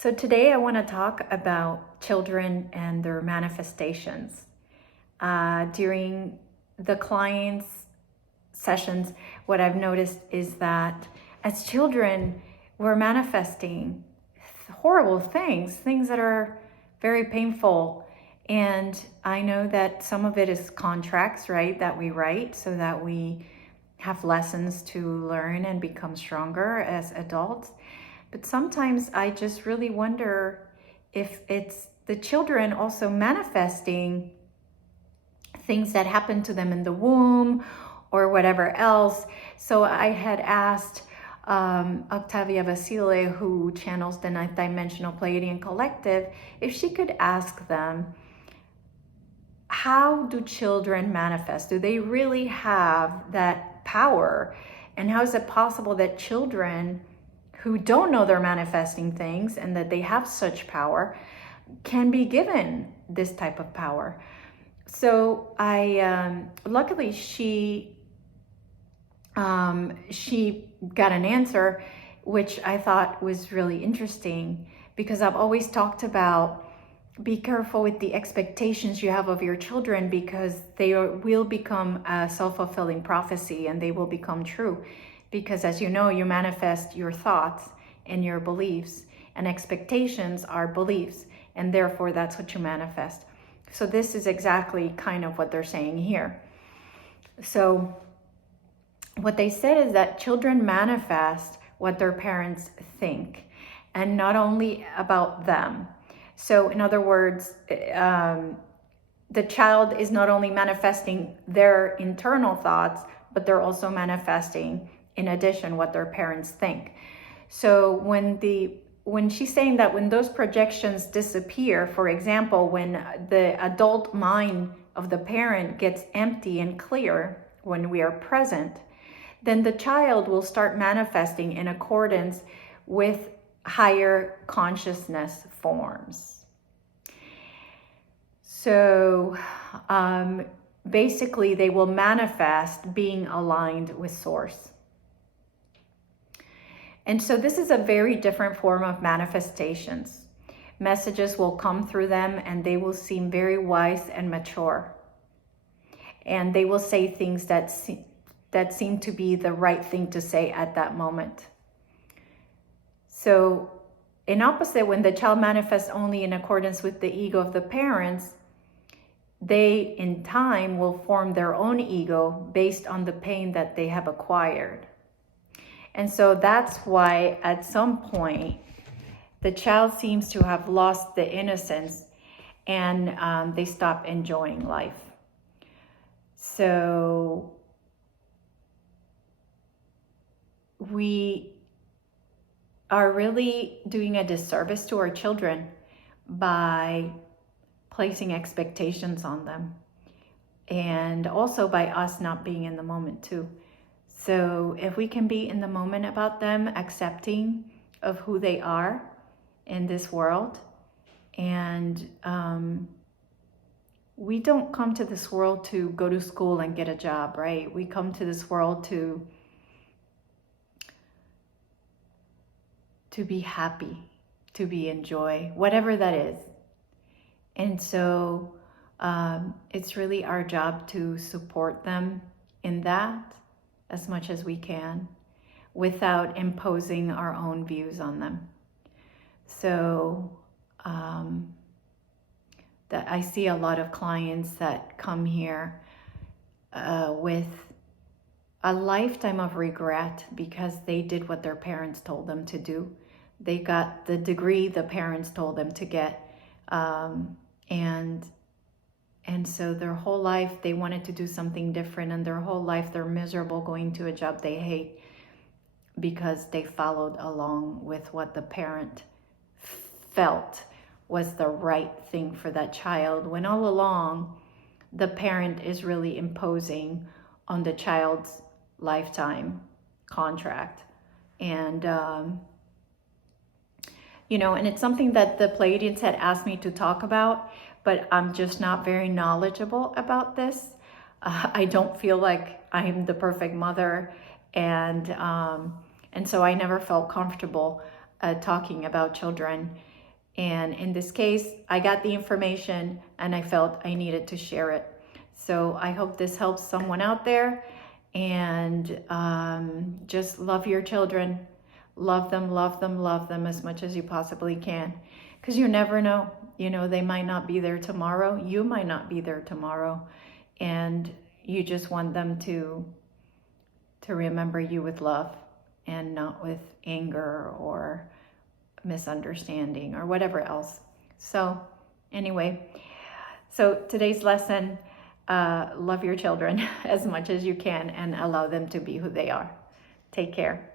So today I want to talk about children and their manifestations. During the clients' sessions, what I've noticed is that as children, we're manifesting horrible things that are very painful. And I know that some of it is contracts, right, that we write so that we have lessons to learn and become stronger as adults. But sometimes I just really wonder if it's the children also manifesting things that happened to them in the womb or whatever else. So I had asked Octavia Vasile, who channels the ninth dimensional Pleiadian collective, if she could ask them, how do children manifest? Do they really have that power? And how is it possible that children who don't know they're manifesting things and that they have such power can be given this type of power? So luckily she got an answer, which I thought was really interesting, because I've always talked about be careful with the expectations you have of your children, because they will become a self-fulfilling prophecy and they will become true. Because as you know, you manifest your thoughts and your beliefs, and expectations are beliefs, and therefore that's what you manifest. So this is exactly kind of what they're saying here. So what they said is that children manifest what their parents think, and not only about them. So in other words, the child is not only manifesting their internal thoughts, but they're also manifesting, in addition, what their parents think. So when she's saying that when those projections disappear, for example, when the adult mind of the parent gets empty and clear when we are present, then the child will start manifesting in accordance with higher consciousness forms. So basically they will manifest being aligned with source. And so this is a very different form of manifestations. Messages will come through them and they will seem very wise and mature. And they will say things that seem to be the right thing to say at that moment. So in opposite, when the child manifests only in accordance with the ego of the parents, they in time will form their own ego based on the pain that they have acquired. And so that's why at some point the child seems to have lost the innocence and they stop enjoying life. So we are really doing a disservice to our children by placing expectations on them, and also by us not being in the moment too. So if we can be in the moment about them, accepting of who they are in this world, and we don't come to this world to go to school and get a job, right? We come to this world to be happy, to be enjoy, whatever that is. And so it's really our job to support them in that as much as we can, without imposing our own views on them. So that I see a lot of clients that come here with a lifetime of regret because they did what their parents told them to do. They got the degree the parents told them to get, and so their whole life they wanted to do something different, and their whole life they're miserable going to a job they hate because they followed along with what the parent felt was the right thing for that child, when all along the parent is really imposing on the child's lifetime contract. And and it's something that the Pleiadians had asked me to talk about, but I'm just not very knowledgeable about this. I don't feel like I'm the perfect mother, and so I never felt comfortable talking about children. And in this case, I got the information and I felt I needed to share it. So I hope this helps someone out there. And just love your children. Love them, love them, love them as much as you possibly can. Because you never know. You know, they might not be there tomorrow. You might not be there tomorrow. And you just want them to remember you with love and not with anger or misunderstanding or whatever else. So anyway, so today's lesson, love your children as much as you can and allow them to be who they are. Take care.